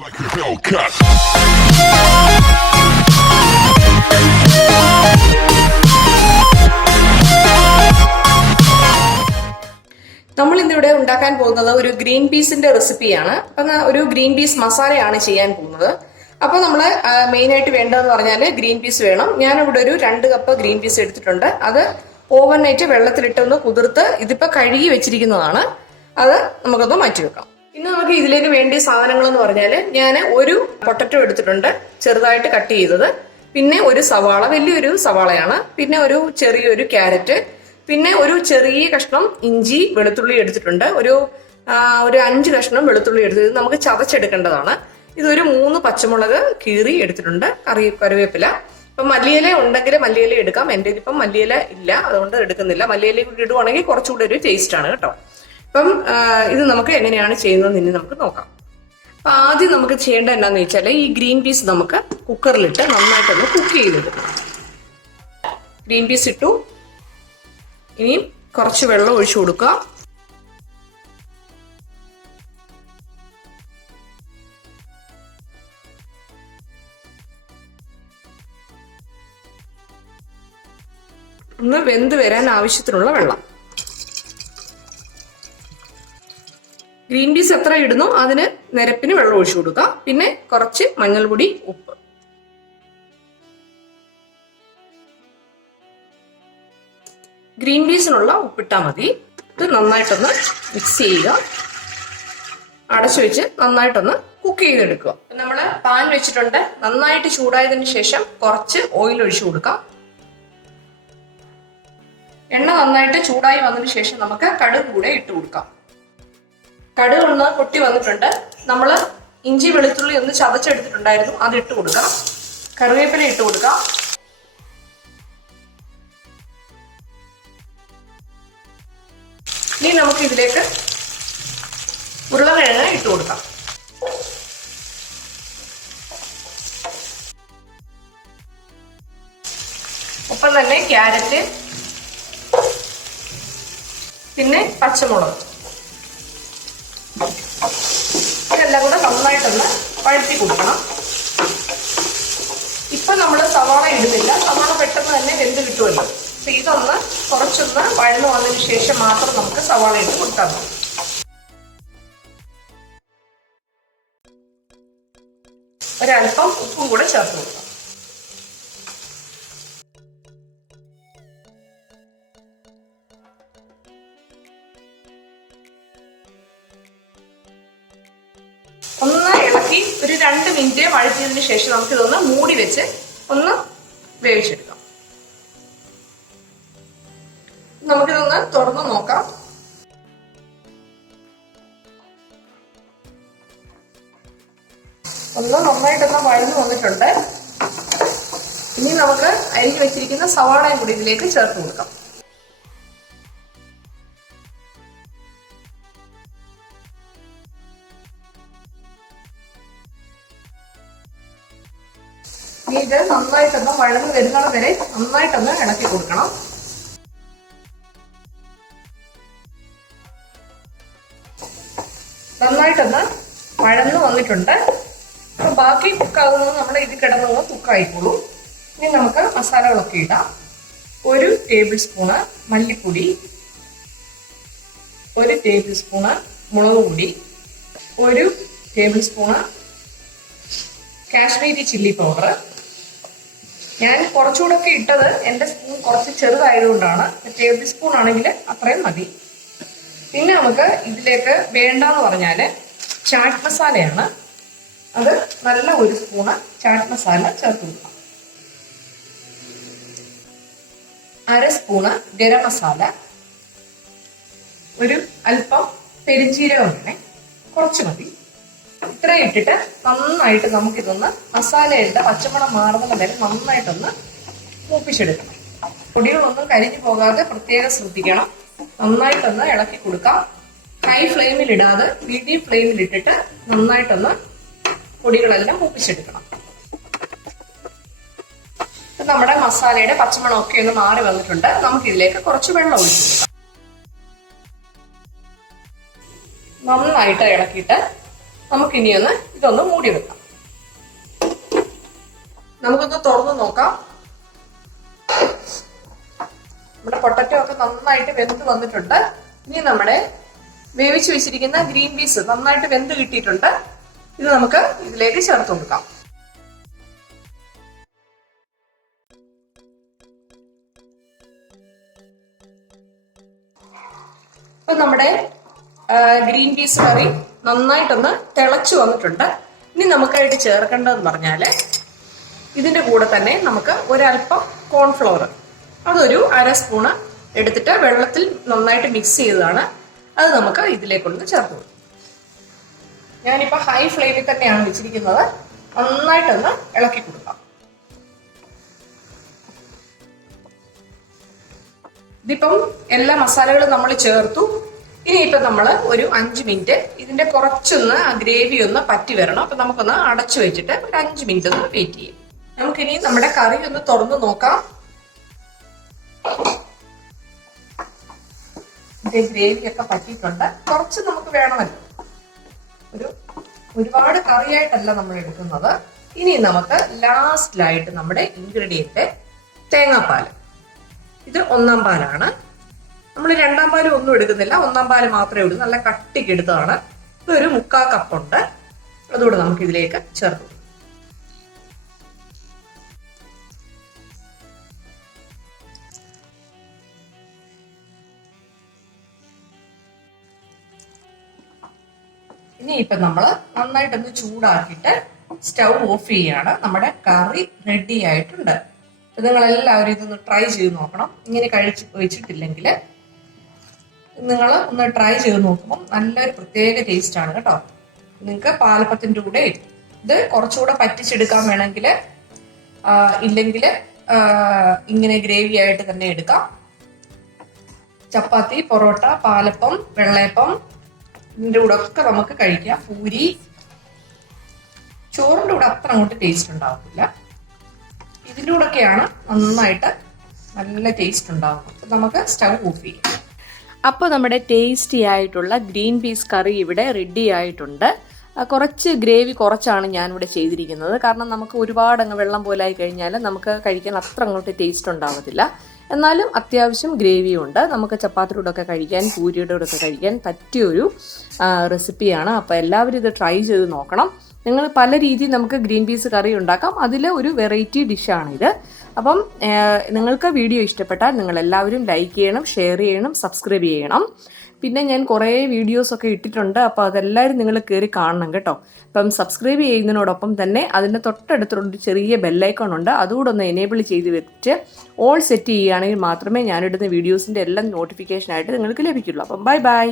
നമ്മൾ ഇന്നിവിടെ ഉണ്ടാക്കാൻ പോകുന്നത് ഒരു ഗ്രീൻ പീസിന്റെ റെസിപ്പിയാണ്. അപ്പം ഒരു ഗ്രീൻ പീസ് മസാലയാണ് ചെയ്യാൻ പോകുന്നത്. അപ്പോൾ നമ്മൾ മെയിൻ ആയിട്ട് വേണ്ടതെന്ന് പറഞ്ഞാൽ ഗ്രീൻ പീസ് വേണം. ഞാനിവിടെ ഒരു 2 കപ്പ് ഗ്രീൻ പീസ് എടുത്തിട്ടുണ്ട്. അത് ഓവർനൈറ്റ് വെള്ളത്തിലിട്ടൊന്ന് കുതിർത്ത് ഇതിപ്പോൾ കഴുകി വെച്ചിരിക്കുന്നതാണ്. അത് നമുക്കൊന്ന് മാറ്റി വെക്കാം. ഇന്ന് നമുക്ക് ഇതിലേക്ക് വേണ്ടിയ സാധനങ്ങൾ എന്ന് പറഞ്ഞാൽ ഞാൻ ഒരു പൊട്ടറ്റോ എടുത്തിട്ടുണ്ട്, ചെറുതായിട്ട് കട്ട് ചെയ്തത്. പിന്നെ ഒരു സവാള, വലിയൊരു സവാളയാണ്. പിന്നെ ഒരു ചെറിയൊരു ക്യാരറ്റ്, പിന്നെ ഒരു ചെറിയ കഷ്ണം ഇഞ്ചി വെളുത്തുള്ളി എടുത്തിട്ടുണ്ട്. ഒരു 5 കഷ്ണം വെളുത്തുള്ളി എടുത്തത് നമുക്ക് ചതച്ചെടുക്കേണ്ടതാണ്. ഇതൊരു 3 പച്ചമുളക് കീറി എടുത്തിട്ടുണ്ട്. കറിവേപ്പില. ഇപ്പം മല്ലിയില ഉണ്ടെങ്കിൽ മല്ലിയില എടുക്കാം. എൻ്റെ ഇപ്പം മല്ലിയില ഇല്ല, അതുകൊണ്ട് എടുക്കുന്നില്ല. മല്ലിയില കൂടി ഇടുവാണെങ്കിൽ കുറച്ചുകൂടി ഒരു ടേസ്റ്റ് ആണ് കേട്ടോ. അപ്പം ഇത് നമുക്ക് എങ്ങനെയാണ് ചെയ്യുന്നതെന്ന് ഇനി നമുക്ക് നോക്കാം. അപ്പൊ ആദ്യം നമുക്ക് ചെയ്യേണ്ടത് എന്താണെന്ന് വെച്ചാൽ ഈ ഗ്രീൻ പീസ് നമുക്ക് കുക്കറിലിട്ട് നന്നായിട്ടൊന്ന് കുക്ക് ചെയ്തെടുക്കണം. ഗ്രീൻ പീസ് ഇട്ടു. ഇനി കുറച്ച് വെള്ളം ഒഴിച്ചു കൊടുക്കുക. ഒന്ന് വെന്ത് വരാൻ ആവശ്യത്തിനുള്ള വെള്ളം. ഗ്രീൻ പീസ് എത്ര ഇടുന്നു അതിന് നിരപ്പിന് വെള്ളം ഒഴിച്ചു കൊടുക്കുക. പിന്നെ കുറച്ച് മഞ്ഞൾപ്പൊടി, ഉപ്പ്. ഗ്രീൻ പീസിനുള്ള ഉപ്പിട്ടാൽ മതി. ഇത് നന്നായിട്ടൊന്ന് മിക്സ് ചെയ്യുക. അടച്ചു വെച്ച് നന്നായിട്ടൊന്ന് കുക്ക് ചെയ്തെടുക്കുക. നമ്മൾ പാൻ വെച്ചിട്ടുണ്ട്. നന്നായിട്ട് ചൂടായതിനു ശേഷം കുറച്ച് ഓയിൽ ഒഴിച്ചു കൊടുക്കാം. എണ്ണ നന്നായിട്ട് ചൂടായി വന്നതിന് ശേഷം നമുക്ക് കടുക് കൂടെ ഇട്ട് കൊടുക്കാം. കടുക് ഒന്ന് പൊട്ടി വന്നിട്ടുണ്ട്. നമ്മൾ ഇഞ്ചി വെളുത്തുള്ളി ഒന്ന് ചതച്ചെടുത്തിട്ടുണ്ടായിരുന്നു, അത് ഇട്ട് കൊടുക്കാം. കറിവേപ്പില ഇട്ട് കൊടുക്കാം. ഇനി നമുക്ക് ഇതിലേക്ക് ഉരുളക്കിഴങ്ങ് ഇട്ട് കൊടുക്കാം. ഒപ്പം തന്നെ ക്യാരറ്റ്, പിന്നെ പച്ചമുളക്, ഇതെല്ലാം കൂടെ നന്നായിട്ടൊന്ന് വഴറ്റി കൊടുക്കണം. ഇപ്പൊ നമ്മൾ സവാള ഇടുന്നില്ല, സവാള പെട്ടെന്ന് തന്നെ വെന്ത് കിട്ടുമല്ലോ. അപ്പൊ ഇതൊന്ന് കുറച്ചൊന്ന് വഴന്നു വന്നതിന് ശേഷം മാത്രം നമുക്ക് സവാള ഇട്ട് കൊടുത്താൽ മതി. ഒരല്പം ഉപ്പും കൂടെ ചേർത്ത് കൊടുക്കാം. ഒന്ന് ഇളക്കി ഒരു 2 മിനിറ്റ് വഴറ്റിയതിന് ശേഷം നമുക്കിതൊന്ന് മൂടി വെച്ച് ഒന്ന് വേവിച്ചെടുക്കാം. നമുക്കിതൊന്ന് തുറന്ന് നോക്കാം. ഒന്ന് നന്നായിട്ടൊന്ന് വഴന്നു വന്നിട്ടുണ്ട്. ഇനി നമുക്ക് അരിഞ്ഞു വെച്ചിരിക്കുന്ന സവാളയും കൂടി ഇതിലേക്ക് ചേർത്ത് കൊടുക്കാം. ഇനി ഇത് നന്നായിട്ടൊന്ന് വഴന്നു വരുന്നത് വരെ നന്നായിട്ടൊന്ന് ഇളക്കി കൊടുക്കണം. നന്നായിട്ടൊന്ന് വഴന്നു വന്നിട്ടുണ്ട്. അപ്പൊ ബാക്കി കുക്കാകുന്നത് നമ്മുടെ ഇത് കിടന്നൊന്ന് കുക്കായിക്കോളൂ. ഇനി നമുക്ക് മസാലകളൊക്കെ ഇടാം. 1 ടേബിൾ സ്പൂണ് മല്ലിപ്പൊടി, 1 ടേബിൾ സ്പൂണ് മുളക് പൊടി, 1 table spoon Kashmiri chilli powder. ഞാൻ കുറച്ചുകൂടെ ഒക്കെ ഇട്ടത് എൻ്റെ സ്പൂൺ കുറച്ച് ചെറുതായതുകൊണ്ടാണ്. ടേബിൾ സ്പൂൺ ആണെങ്കിൽ അത്രയും മതി. പിന്നെ നമുക്ക് ഇതിലേക്ക് വേണ്ടെന്ന് പറഞ്ഞാൽ ചാറ്റ് മസാലയാണ്. അത് നല്ല 1 സ്പൂണ് ചാറ്റ് മസാല ചേർത്ത് കൊടുക്കാം. 1/2 സ്പൂണ് ഗരം മസാല, ഒരു അല്പം പെരിഞ്ചീരകം ഇങ്ങനെ കുറച്ച് മതി. ഇത്രയും ഇട്ടിട്ട് നന്നായിട്ട് നമുക്കിതൊന്ന് മസാലയുടെ പച്ചമണം മാറുന്നത് വരെ നന്നായിട്ടൊന്ന് മൂപ്പിച്ചെടുക്കണം. പൊടികളൊന്നും കരിഞ്ഞു പോകാതെ പ്രത്യേകം ശ്രദ്ധിക്കണം. നന്നായിട്ടൊന്ന് ഇളക്കി കൊടുക്കാം. ഹൈ ഫ്ലെയിമിൽ ഇടാതെ മീഡിയം ഫ്ലെയിമിൽ ഇട്ടിട്ട് നന്നായിട്ടൊന്ന് പൊടികളെല്ലാം മൂപ്പിച്ചെടുക്കണം. നമ്മുടെ മസാലയുടെ പച്ചമണമൊക്കെ ഒന്ന് മാറി വന്നിട്ടുണ്ട്. നമുക്കിതിലേക്ക് കുറച്ച് വെള്ളം ഒഴിച്ചു കൊടുക്കാം. നന്നായിട്ട് ഇളക്കിയിട്ട് നമുക്കിനി ഇതൊന്ന് മൂടി വെക്കാം. നമുക്കൊന്ന് തുറന്ന് നോക്കാം. നമ്മുടെ പൊട്ടറ്റോ ഒക്കെ നന്നായിട്ട് വെന്ത് വന്നിട്ടുണ്ട്. ഇനി നമ്മുടെ വേവിച്ച് വെച്ചിരിക്കുന്ന ഗ്രീൻ പീസ് നന്നായിട്ട് വെന്ത് കിട്ടിയിട്ടുണ്ട്. ഇത് നമുക്ക് ഇതിലേക്ക് ചേർത്ത് കൊടുക്കാം. അപ്പൊ നമ്മുടെ ഗ്രീൻ പീസ് കറി നന്നായിട്ടൊന്ന് തിളച്ചു വന്നിട്ടുണ്ട്. ഇനി നമുക്കായിട്ട് ചേർക്കേണ്ടതെന്ന് പറഞ്ഞാല് ഇതിന്റെ കൂടെ തന്നെ നമുക്ക് ഒരല്പം കോൺഫ്ലവർ, അതൊരു 1/2 സ്പൂണ് എടുത്തിട്ട് വെള്ളത്തിൽ നന്നായിട്ട് മിക്സ് ചെയ്തതാണ്. അത് നമുക്ക് ഇതിലേക്കൊന്ന് ചേർത്ത് കൊടുക്കും. ഞാനിപ്പോ ഹൈ ഫ്ലെയിമിൽ തന്നെയാണ് വെച്ചിരിക്കുന്നത്. നന്നായിട്ടൊന്ന് ഇളക്കി കൊടുക്കാം. ഇതിപ്പം എല്ലാ മസാലകളും നമ്മൾ ചേർത്തു. ഇനിയിപ്പൊ നമ്മൾ ഒരു 5 മിനിറ്റ് ഇതിന്റെ കുറച്ചൊന്ന് ആ ഗ്രേവി ഒന്ന് പറ്റി വരണം. അപ്പൊ നമുക്കൊന്ന് അടച്ചു വെച്ചിട്ട് ഒരു 5 മിനിറ്റ് ഒന്ന് വെയിറ്റ് ചെയ്യാം. നമുക്കിനി നമ്മുടെ കറി ഒന്ന് തുറന്നു നോക്കാം. ഇതിന്റെ ഗ്രേവി ഒക്കെ പറ്റിയിട്ടുണ്ട്. കുറച്ച് നമുക്ക് വേണമല്ലോ, ഒരുപാട് കറിയായിട്ടല്ല നമ്മൾ എടുക്കുന്നത്. ഇനി നമുക്ക് ലാസ്റ്റിലായിട്ട് നമ്മുടെ ഇൻഗ്രീഡിയന്റ് തേങ്ങാപ്പാൽ. ഇത് 1-ാം പാലാണ്. നമ്മൾ 2-ാം പാലും ഒന്നും എടുക്കുന്നില്ല, 1-ാം പാല് മാത്രമേ ഉള്ളൂ. നല്ല കട്ടിക്ക് എടുത്തതാണ്. ഇതൊരു 3/4 കപ്പുണ്ട്. അതുകൂടെ നമുക്ക് ഇതിലേക്ക് ചേർത്ത്. ഇനി ഇപ്പൊ നമ്മൾ നന്നായിട്ടൊന്ന് ചൂടാക്കിയിട്ട് സ്റ്റൗ ഓഫ് ചെയ്യാണ്. നമ്മുടെ കറി റെഡി ആയിട്ടുണ്ട്. നിങ്ങൾ എല്ലാവരും ഇതൊന്ന് ട്രൈ ചെയ്ത് നോക്കണം. ഇങ്ങനെ കഴിച്ച് വെച്ചിട്ടില്ലെങ്കിൽ നിങ്ങൾ ഒന്ന് ട്രൈ ചെയ്ത് നോക്കുമ്പോൾ നല്ലൊരു പ്രത്യേക ടേസ്റ്റ് ആണ് കേട്ടോ. നിങ്ങൾക്ക് പാലപ്പത്തിന്റെ കൂടെ ഇത് കുറച്ചുകൂടെ പറ്റിച്ചെടുക്കാൻ വേണമെങ്കിൽ, ഇല്ലെങ്കിൽ ഇങ്ങനെ ഗ്രേവി ആയിട്ട് തന്നെ എടുക്കാം. ചപ്പാത്തി, പൊറോട്ട, പാലപ്പം, വെള്ളയപ്പം ഇതിന്റെ കൂടെ ഒക്കെ നമുക്ക് കഴിക്കാം. പൂരി, ചോറിന്റെ കൂടെ അത്ര അങ്ങോട്ട് ടേസ്റ്റ് ഉണ്ടാവില്ല. ഇതിന്റെ കൂടെ ഒക്കെയാണ് നന്നായിട്ട് നല്ല ടേസ്റ്റ് ഉണ്ടാകുന്നത്. നമുക്ക് സ്റ്റൗ ഓഫ് ചെയ്യാം. അപ്പോൾ നമ്മുടെ ടേസ്റ്റി ആയിട്ടുള്ള ഗ്രീൻ പീസ് കറി ഇവിടെ റെഡി ആയിട്ടുണ്ട്. കുറച്ച് ഗ്രേവി കുറച്ചാണ് ഞാനിവിടെ ചെയ്തിരിക്കുന്നത്. കാരണം നമുക്ക് ഒരുപാട് അങ്ങ് വെള്ളം പോലെ ആയി കഴിഞ്ഞാൽ നമുക്ക് കഴിക്കാൻ അത്ര അങ്ങോട്ട് ടേസ്റ്റ് ഉണ്ടാവത്തില്ല. എന്നാലും അത്യാവശ്യം ഗ്രേവിയും ഉണ്ട്. നമുക്ക് ചപ്പാത്തിയുടെ കൂടെ ഒക്കെ കഴിക്കാൻ, പൂരിയുടെ കൂടെ ഒക്കെ കഴിക്കാൻ പറ്റിയൊരു റെസിപ്പിയാണ്. അപ്പോൾ എല്ലാവരും ഇത് ട്രൈ ചെയ്ത് നോക്കണം. നിങ്ങൾ പല രീതിയിൽ നമുക്ക് ഗ്രീൻ പീസ് കറി ഉണ്ടാക്കാം. അതിൽ ഒരു വെറൈറ്റി ഡിഷാണിത്. അപ്പം നിങ്ങൾക്ക് വീഡിയോ ഇഷ്ടപ്പെട്ടാൽ നിങ്ങളെല്ലാവരും ലൈക്ക് ചെയ്യണം, ഷെയർ ചെയ്യണം, സബ്സ്ക്രൈബ് ചെയ്യണം. പിന്നെ ഞാൻ കുറേ വീഡിയോസൊക്കെ ഇട്ടിട്ടുണ്ട്. അപ്പോൾ അതെല്ലാവരും നിങ്ങൾ കയറി കാണണം കേട്ടോ. അപ്പം സബ്സ്ക്രൈബ് ചെയ്യുന്നതിനോടൊപ്പം തന്നെ അതിൻ്റെ തൊട്ടടുത്തൊരു ചെറിയ ബെല്ലൈക്കൺ ഉണ്ട്. അതുകൂടെ ഒന്ന് എനേബിൾ ചെയ്ത് വെച്ച് ഓൾ സെറ്റ് ചെയ്യുകയാണെങ്കിൽ മാത്രമേ ഞാനിടുന്ന വീഡിയോസിൻ്റെ എല്ലാം നോട്ടിഫിക്കേഷനായിട്ട് നിങ്ങൾക്ക് ലഭിക്കുള്ളൂ. അപ്പം ബൈ ബൈ.